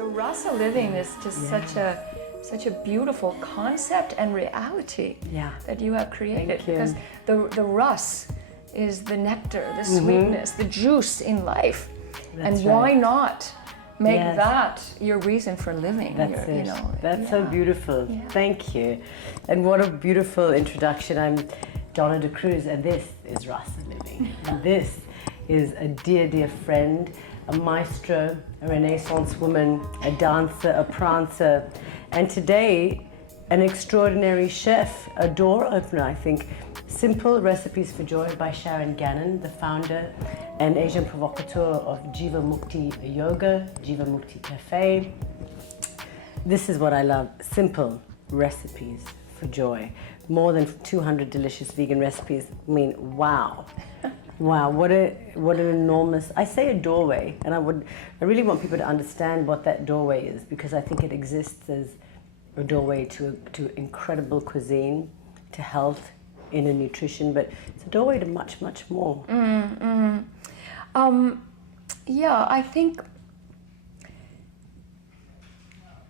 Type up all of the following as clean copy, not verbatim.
So Rasa living is just such a beautiful concept and reality that you have created. Because the rus is the nectar, the sweetness, the juice in life. And why not make that your reason for living? That's it. That's so beautiful. Thank you. And what a beautiful introduction. I'm Donna de Cruz, and this is Rasa Living. And this is a dear, dear friend, a maestro, a Renaissance woman, a dancer, a prancer, and today an extraordinary chef, a door opener, I think. Simple Recipes for Joy by Sharon Gannon, the founder and Asian provocateur of Jivamukti Yoga, Jivamukti Cafe. This is what I love, simple recipes for joy. More than 200 delicious vegan recipes. I mean, wow. Wow, what an enormous, I say a doorway, and I really want people to understand what that doorway is, because I think it exists as a doorway to incredible cuisine, to health, inner nutrition, but it's a doorway to much, much more. Yeah, I think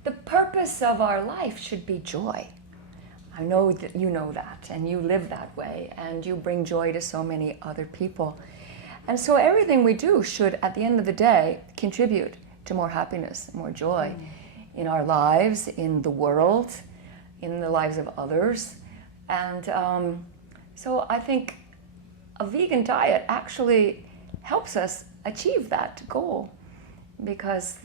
the purpose of our life should be joy. I know that you know that, and you live that way, and you bring joy to so many other people. And so everything we do should, at the end of the day, contribute to more happiness, more joy in our lives, in the world, in the lives of others. And so I think a vegan diet actually helps us achieve that goal, because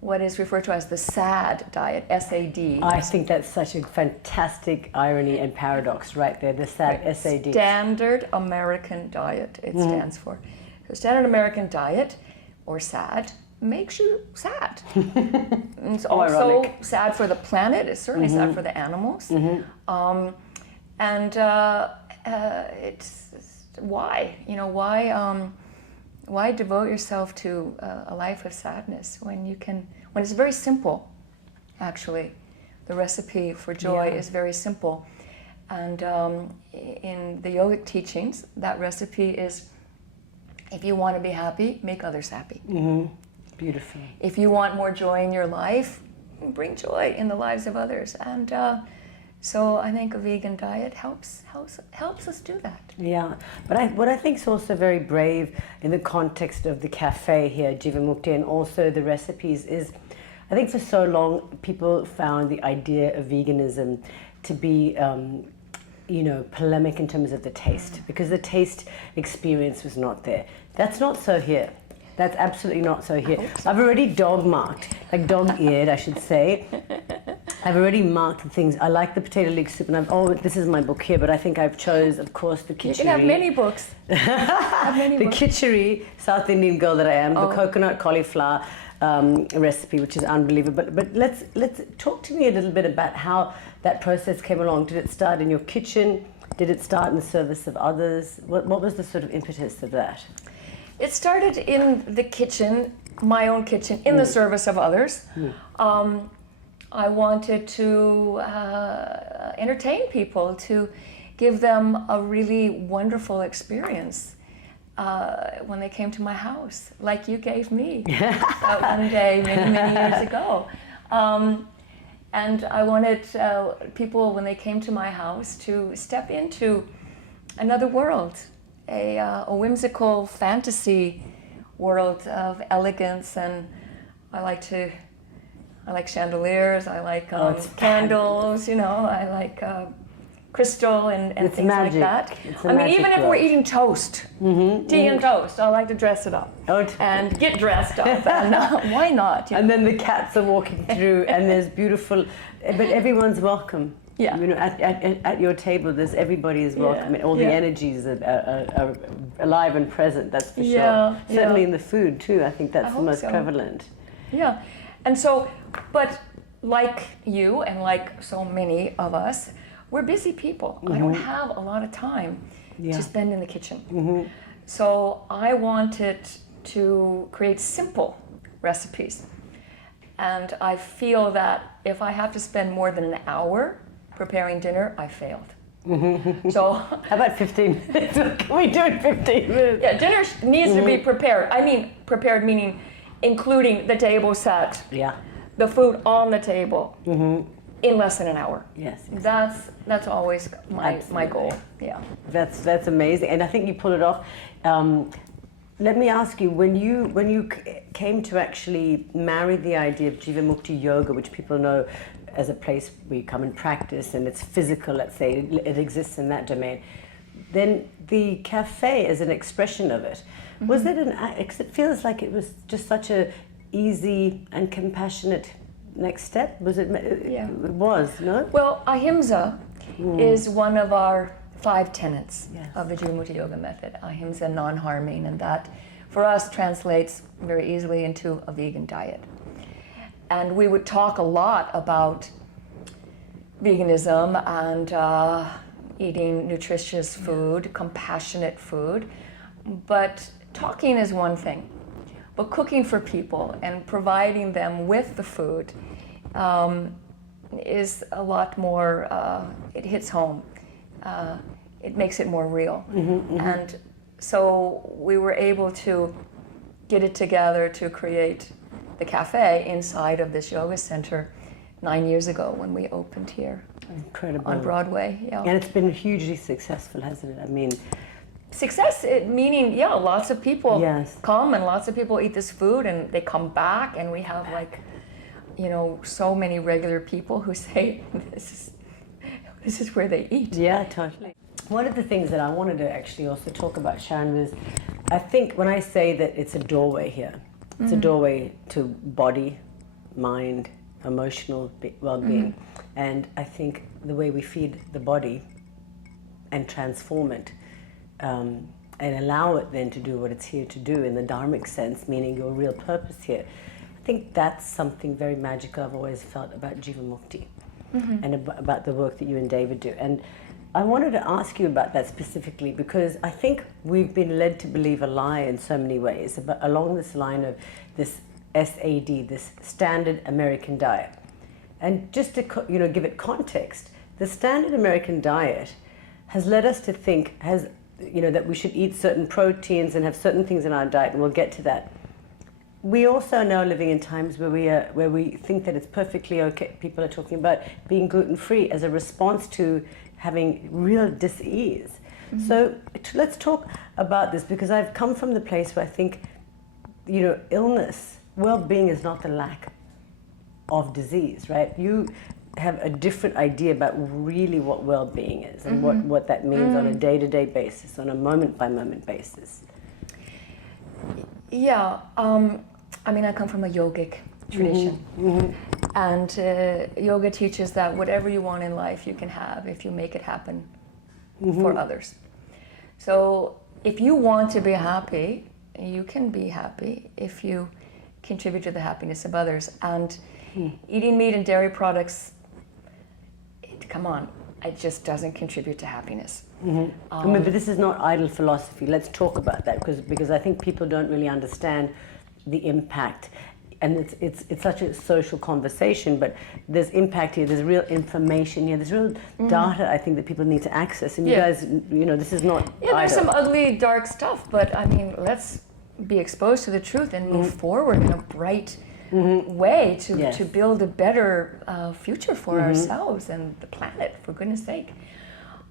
what is referred to as the SAD diet, S-A-D. I think that's such a fantastic irony and paradox right there, the SAD, S-A-D. Standard American Diet, it stands for. So Standard American Diet, or SAD, makes you sad. It's also ironic. sad for the planet, it's certainly sad for the animals. It's why? You know, why devote yourself to a life of sadness when it's very simple, actually. The recipe for joy is very simple. And in the yogic teachings, that recipe is, if you want to be happy, make others happy. Beautiful. If you want more joy in your life, bring joy in the lives of others. And so I think a vegan diet helps us do that. Yeah, but what I think is also very brave in the context of the cafe here, Jivamukti, and also the recipes is, I think for so long people found the idea of veganism to be, polemic in terms of the taste, because the taste experience was not there. That's not so here. That's absolutely not so here. I've already dog-eared, I should say. I've already marked the things. I like the potato leek soup, and this is my book here, but I think I've chose, of course, the khichdi. You can have many books. The khichdi, South Indian girl that I am, the coconut cauliflower recipe, which is unbelievable. But let's talk to me a little bit about how that process came along. Did it start in your kitchen? Did it start in the service of others? What was the sort of impetus of that? It started in the kitchen, my own kitchen, in the service of others. I wanted to entertain people, to give them a really wonderful experience when they came to my house, like you gave me one day many, many years ago. And I wanted people, when they came to my house, to step into another world, a whimsical fantasy world of elegance. And I like chandeliers, I like candles, I like crystal and things like that. I mean, even if we're eating toast, tea and toast, I like to dress it up and get dressed up. And why not? And then the cats are walking through, and there's beautiful, but everyone's welcome. Yeah. At your table, everybody is welcome. All the energies are alive and present, that's for sure. Certainly in the food too, I think that's the most prevalent. Yeah, and so, but like you and like so many of us, we're busy people. I don't have a lot of time to spend in the kitchen. So I wanted to create simple recipes. And I feel that if I have to spend more than an hour preparing dinner, I failed. So how about 15 minutes? Can we do it 15 minutes? Yeah, dinner needs to be prepared. I mean, prepared meaning including the table set, Yeah. the food on the table, in less than an hour. Yes. That's always my Absolutely. goal. Yeah. That's amazing, and I think you pull it off. Let me ask you, when you came to actually marry the idea of Jivamukti yoga, which people know as a place where you come and practice, and it's physical, let's say, it exists in that domain, then the cafe as an expression of it, was it it feels like it was just such a easy and compassionate next step? Was it? Yeah. It was, no? Well, ahimsa is one of our 5 tenets Yes. of the Jivamukti yoga method. Ahimsa, non-harming, and that for us translates very easily into a vegan diet. And we would talk a lot about veganism and eating nutritious food, compassionate food. But talking is one thing. But cooking for people and providing them with the food is a lot more, it hits home. It makes it more real. And so we were able to get it together to create the cafe inside of this yoga center 9 years ago when we opened here. Incredible. On Broadway, yeah. And it's been hugely successful, hasn't it? I mean, Success, meaning, yeah, lots of people Yes. come and lots of people eat this food and they come back, and we have like, so many regular people who say this is where they eat. yeah, totally. One of the things that I wanted to actually also talk about, Sharon, was I think when I say that it's a doorway here, it's a doorway to body, mind, emotional well-being. And I think the way we feed the body and transform it, and allow it then to do what it's here to do in the dharmic sense, meaning your real purpose here. I think that's something very magical I've always felt about Jivamukti and about the work that you and David do. And I wanted to ask you about that specifically because I think we've been led to believe a lie in so many ways along this line of this SAD, this standard American diet. And just to give it context, the standard American diet has led us to think that we should eat certain proteins and have certain things in our diet, and we'll get to that. We also are now living in times where we think that it's perfectly okay. People are talking about being gluten-free as a response to having real dis-ease. So let's talk about this, because I've come from the place where I think, illness, well-being is not the lack of disease, right? You have a different idea about really what well-being is and what that means on a day-to-day basis, on a moment-by-moment basis. Yeah, I come from a yogic tradition. And yoga teaches that whatever you want in life you can have if you make it happen for others. So if you want to be happy, you can be happy if you contribute to the happiness of others. And eating meat and dairy products, come on, it just doesn't contribute to happiness. But this is not idle philosophy. Let's talk about that because I think people don't really understand the impact. And it's such a social conversation, but there's impact here, there's real information here, there's real data I think that people need to access. And you guys, this is not Yeah, there's idle. some ugly, dark stuff, but let's be exposed to the truth and move forward in a bright way to build a better future for ourselves and the planet, for goodness sake.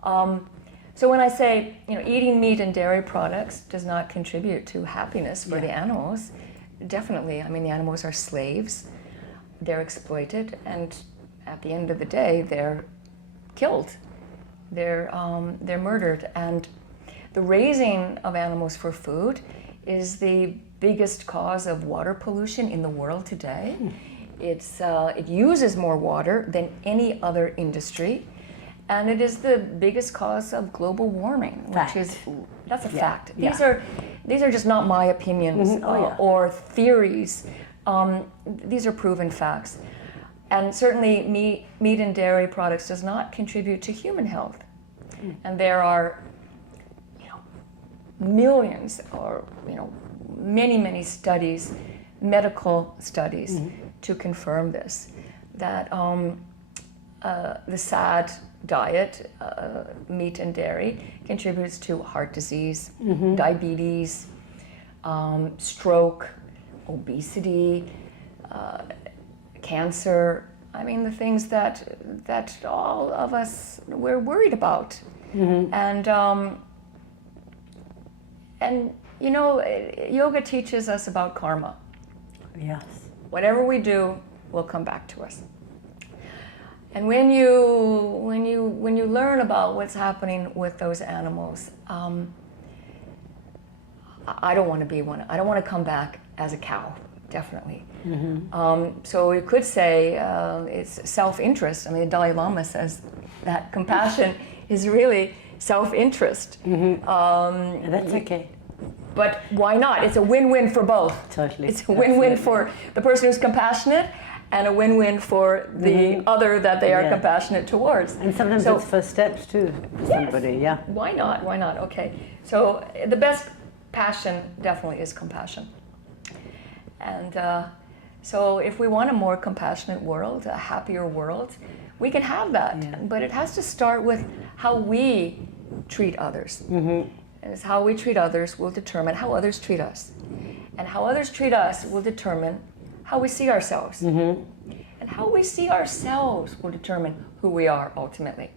So when I say, eating meat and dairy products does not contribute to happiness for the animals, definitely. The animals are slaves, they're exploited, and at the end of the day, they're killed. They're murdered, and the raising of animals for food is the biggest cause of water pollution in the world today. It uses more water than any other industry, and it is the biggest cause of global warming, that's a fact. These are just not my opinions or theories. These are proven facts. And certainly meat and dairy products does not contribute to human health. And there are millions or many studies, medical studies, to confirm this, that the SAD diet, meat and dairy, contributes to heart disease, diabetes, stroke, obesity, cancer. I mean, the things that all of us we're worried about, and you know, yoga teaches us about karma. Yes. Whatever we do will come back to us. And when you learn about what's happening with those animals, I don't want to be one. I don't want to come back as a cow, definitely. So we could say it's self-interest. I mean, the Dalai Lama says that compassion is really self-interest. That's okay. But why not? It's a win-win for both. Totally. It's a win-win for the person who's compassionate and a win-win for the other that they are compassionate towards. And sometimes it's first steps too for somebody, yeah. Why not? Why not? Okay. So the best passion definitely is compassion. And so if we want a more compassionate world, a happier world, we can have that. Yeah. But it has to start with how we treat others. And it's how we treat others will determine how others treat us. And how others treat us will determine how we see ourselves. And how we see ourselves will determine who we are ultimately.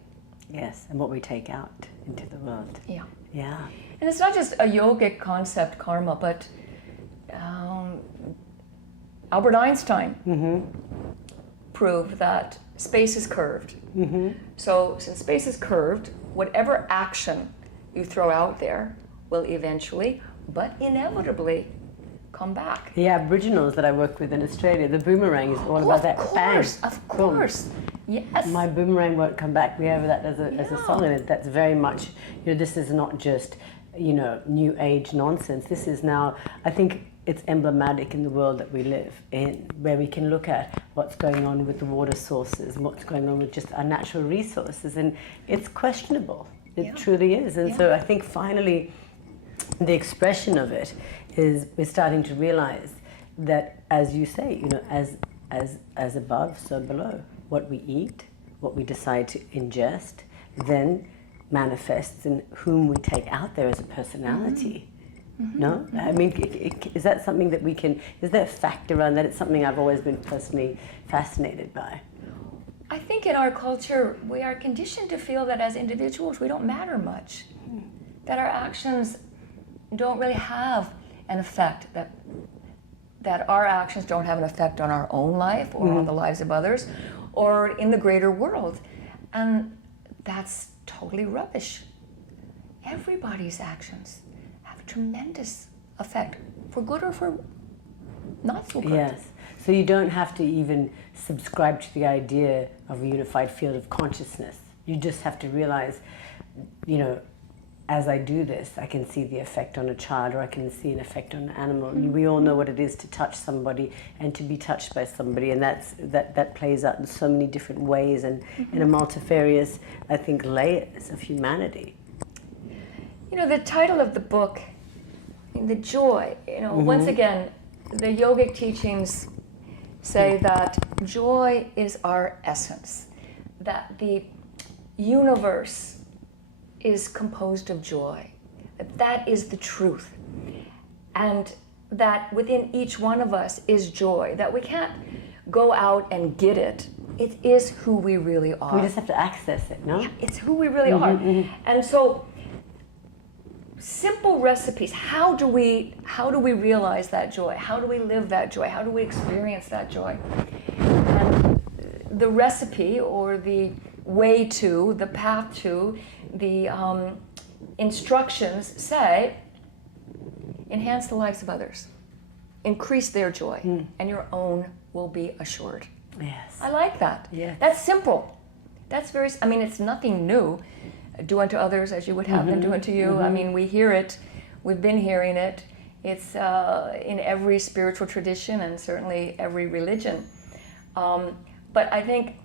Yes, and what we take out into the world. Yeah. Yeah. And it's not just a yogic concept, karma, but Albert Einstein proved that space is curved. So since space is curved, whatever action you throw out there will eventually, but inevitably, come back. The Aboriginals that I work with in Australia, the boomerang is all about that. Of course. Yes. My boomerang won't come back. We have that as a song, and that's very much, you know, this is not just, you know, new age nonsense. This is now, I think it's emblematic in the world that we live in, where we can look at what's going on with the water sources, and what's going on with just our natural resources, and it's questionable. It truly is. And so I think finally the expression of it is we're starting to realize that, as you say, you know, as above, so below. What we eat, what we decide to ingest, then manifests in whom we take out there as a personality. No? I mean, is that something that we can, is there a fact around that? It's something I've always been personally fascinated by. I think in our culture, we are conditioned to feel that as individuals, we don't matter much. That our actions don't really have an effect, that our actions don't have an effect on our own life or on the lives of others or in the greater world. And that's totally rubbish. Everybody's actions have a tremendous effect, for good or for not so good. Yes. So you don't have to even subscribe to the idea of a unified field of consciousness. You just have to realize, you know, as I do this, I can see the effect on a child, or I can see an effect on an animal. We all know what it is to touch somebody and to be touched by somebody, and that plays out in so many different ways and in a multifarious, I think, layers of humanity. You know, the title of the book, the joy, you know, once again, the yogic teachings say that joy is our essence, that the universe is composed of joy, that is the truth, and that within each one of us is joy, that we can't go out and get it. It is who we really are. We just have to access it, no? Yeah, it's who we really are. And so, simple recipes. How do we realize that joy? How do we live that joy? How do we experience that joy? And the recipe, or the way to, the path to, the instructions say, enhance the lives of others, increase their joy, and your own will be assured. Yes. I like that. Yes. That's simple. That's very, I mean, it's nothing new. Do unto others as you would have them do unto you. I mean, we hear it. We've been hearing it. It's in every spiritual tradition and certainly every religion. But I think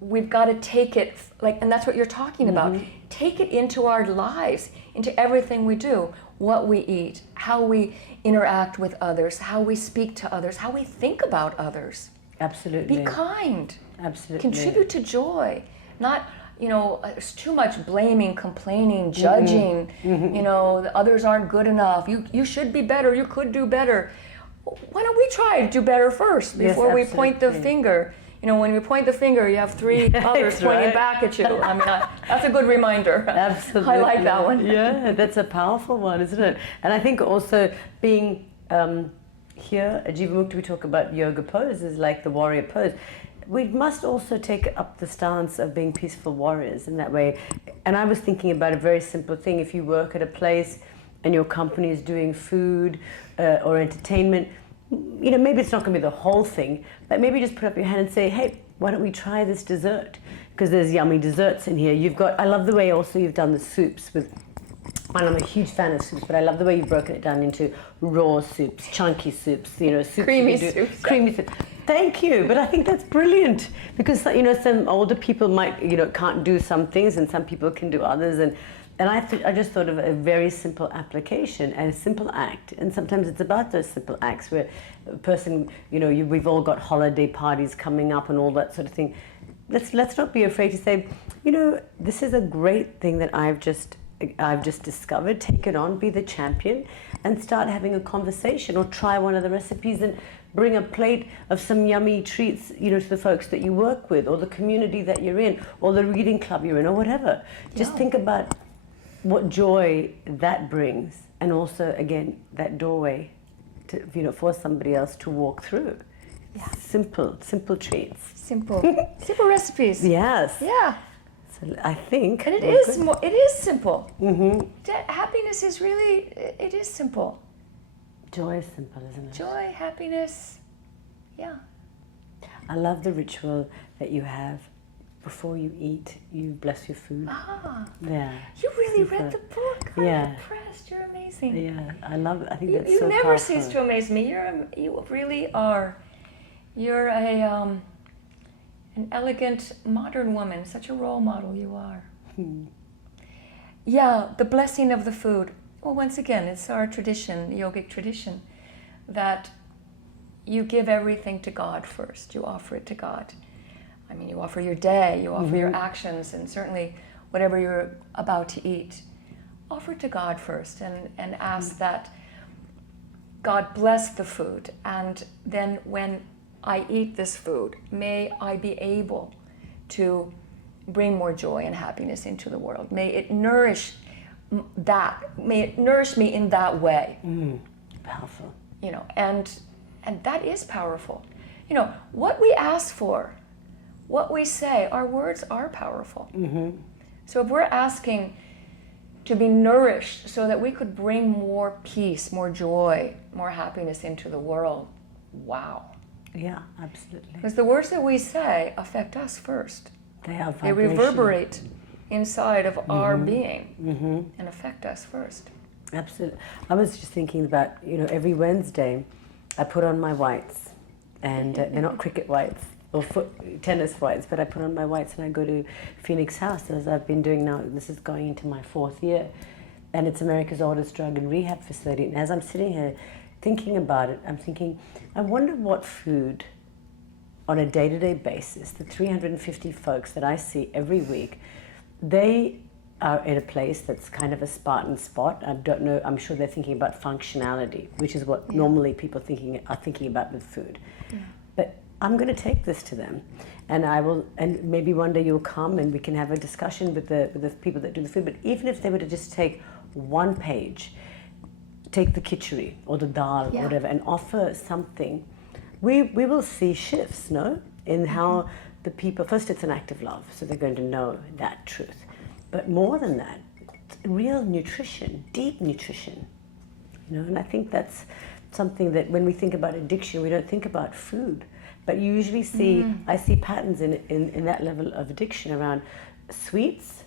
we've got to take it, and that's what you're talking about. Take it into our lives, into everything we do, what we eat, how we interact with others, how we speak to others, how we think about others. Absolutely. Be kind. Absolutely. Contribute to joy. Not, you know, it's too much blaming, complaining, judging. You know, the others aren't good enough. You should be better. You could do better. why don't we try to do better first before we point the finger? You know, when you point the finger, you have three others pointing back at you. I mean, that's a good reminder. Absolutely. I like that one. Yeah, that's a powerful one, isn't it? And I think also being here at Jivamukti, we talk about yoga poses, like the warrior pose. We must also take up the stance of being peaceful warriors in that way. And I was thinking about a very simple thing. If you work at a place and your company is doing food or entertainment, you know, maybe it's not going to be the whole thing, but maybe just put up your hand and say, hey, why don't we try this dessert? Because there's yummy desserts in here. You've got, I love the way also you've done the soups with, and I'm a huge fan of soups, but I love the way you've broken it down into raw soups, chunky soups, you know, soups. Creamy soups. Creamy soups. Thank you, but I think that's brilliant because, you know, some older people might, you know, can't do some things and some people can do others. And I just thought of a very simple application and a simple act. And sometimes it's about those simple acts where a person, you know, we've all got holiday parties coming up and all that sort of thing. Let's not be afraid to say, you know, this is a great thing that I've just discovered. Take it on, be the champion, and start having a conversation or try one of the recipes and bring a plate of some yummy treats, you know, to the folks that you work with or the community that you're in or the reading club you're in or whatever. Just think about what joy that brings, and also again that doorway to, you know, for somebody else to walk through. Yeah. Simple treats. Simple recipes. Yes. Yeah. So I think. And it is simple. Mm-hmm. Happiness is really, it is simple. Joy is simple, isn't it? Joy, happiness, yeah. I love the ritual that you have. Before you eat, you bless your food. Ah, yeah. You really read the book. I'm impressed. You're amazing. Yeah, I love it. I think that's so powerful. You never cease to amaze me. You really are. You're an elegant, modern woman. Such a role model you are. Yeah, the blessing of the food. Well, once again, it's our tradition, the yogic tradition, that you give everything to God first. You offer it to God. I mean, you offer your day, you offer your actions, and certainly whatever you're about to eat. Offer it to God first and ask that God bless the food. And then when I eat this food, may I be able to bring more joy and happiness into the world. May it nourish me in that way. Powerful. You know, and that is powerful. You know, what we ask for, what we say, our words are powerful. So if we're asking to be nourished so that we could bring more peace, more joy, more happiness into the world, wow. Yeah, absolutely. Because the words that we say affect us first. They are They reverberate inside of our being and affect us first. Absolutely. I was just thinking about, you know, every Wednesday I put on my whites, and they're not cricket whites or tennis whites, but I put on my whites and I go to Phoenix House, as I've been doing now. This is going into my 4th year, and it's America's oldest drug and rehab facility. And as I'm sitting here thinking about it, I'm thinking, I wonder what food on a day-to-day basis, the 350 folks that I see every week, they are in a place that's kind of a Spartan spot. I don't know, I'm sure they're thinking about functionality, which is what normally people are thinking about with food. Yeah. But I'm going to take this to them, and I will, and maybe one day you'll come and we can have a discussion with the people that do the food. But even if they were to just take one page, take the khichdi or the dal or whatever, and offer something, we will see shifts, no? In how the people, first it's an act of love, so they're going to know that truth. But more than that, real nutrition, deep nutrition, you know, and I think that's something that when we think about addiction, we don't think about food. But you usually see, I see patterns in that level of addiction around sweets,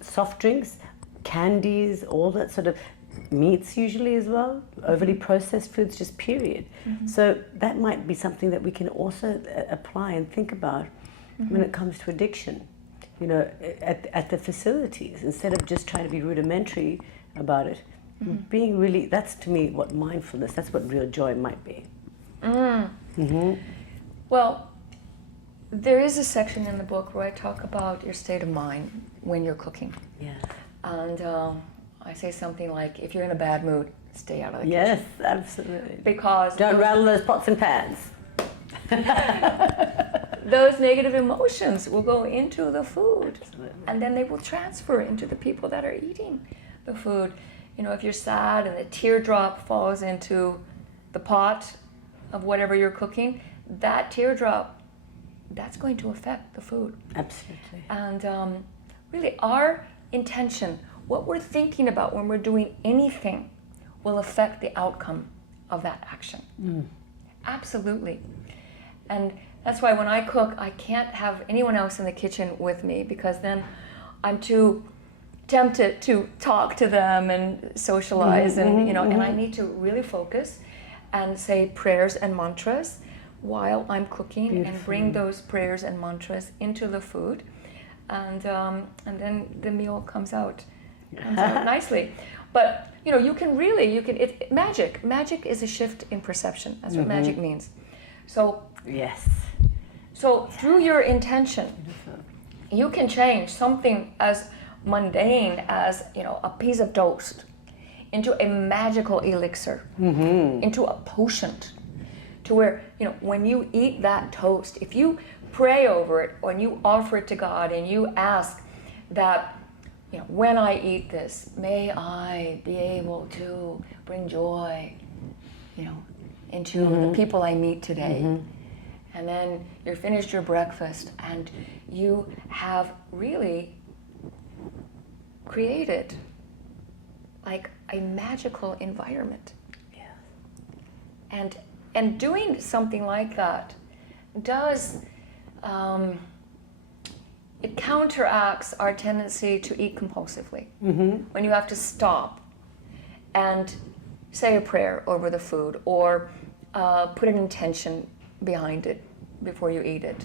soft drinks, candies, all that sort of, meats usually as well, overly processed foods, just period. So that might be something that we can also apply and think about when it comes to addiction. You know, at the facilities, instead of just trying to be rudimentary about it, being really, that's to me what mindfulness, that's what real joy might be. Well, there is a section in the book where I talk about your state of mind when you're cooking. Yeah. And I say something like, if you're in a bad mood, stay out of the Yes, kitchen. absolutely. Because Don't rattle those pots and pans. those negative emotions will go into the food. Absolutely. And then they will transfer into the people that are eating the food. You know, if you're sad and a teardrop falls into the pot of whatever you're cooking, that teardrop, that's going to affect the food. Absolutely. And really our intention, what we're thinking about when we're doing anything, will affect the outcome of that action. Absolutely. And that's why when I cook, I can't have anyone else in the kitchen with me, because then I'm too tempted to talk to them and socialize, and you know, and I need to really focus and say prayers and mantras while I'm cooking. And bring those prayers and mantras into the food, and then the meal comes out nicely. But you know, magic is a shift in perception. That's what magic means. So yes. So through your intention, you can change something as mundane as, you know, a piece of toast into a magical elixir, into a potion, to where, you know, when you eat that toast, if you pray over it, when you offer it to God and you ask that, you know, when I eat this, may I be able to bring joy, you know, into the people I meet today. And then you're finished your breakfast and you have really created like a magical environment. And doing something like that does, it counteracts our tendency to eat compulsively. When you have to stop and say a prayer over the food, or put an intention behind it before you eat it,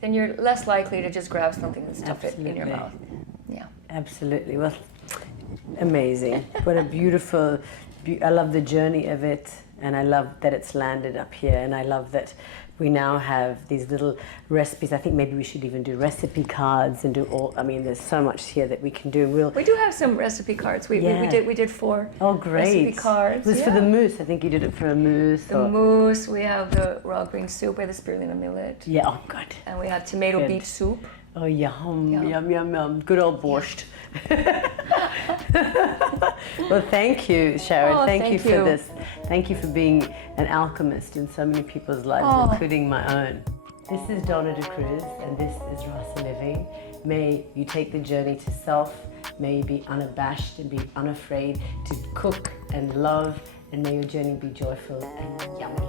then you're less likely to just grab something and stuff it in your mouth. Yeah. Absolutely. Well, amazing. What a beautiful, I love the journey of it, and I love that it's landed up here, and I love that we now have these little recipes. I think maybe we should even do recipe cards and do all, I mean, there's so much here that we can do. We do have some recipe cards. We did 4 recipe cards. It was for the mousse. I think you did it for a mousse. The mousse, we have the raw green soup with the spirulina millet. Yeah, oh good. And we had tomato beef soup. Oh yum, yum, yum, yum. Good old borscht. Well, thank you, Sharon. Thank you for this. Thank you for being an alchemist in so many people's lives, including my own. This is Donna de Cruz, and this is Rasa Living. May you take the journey to self. May you be unabashed and be unafraid to cook and love, and may your journey be joyful and yummy.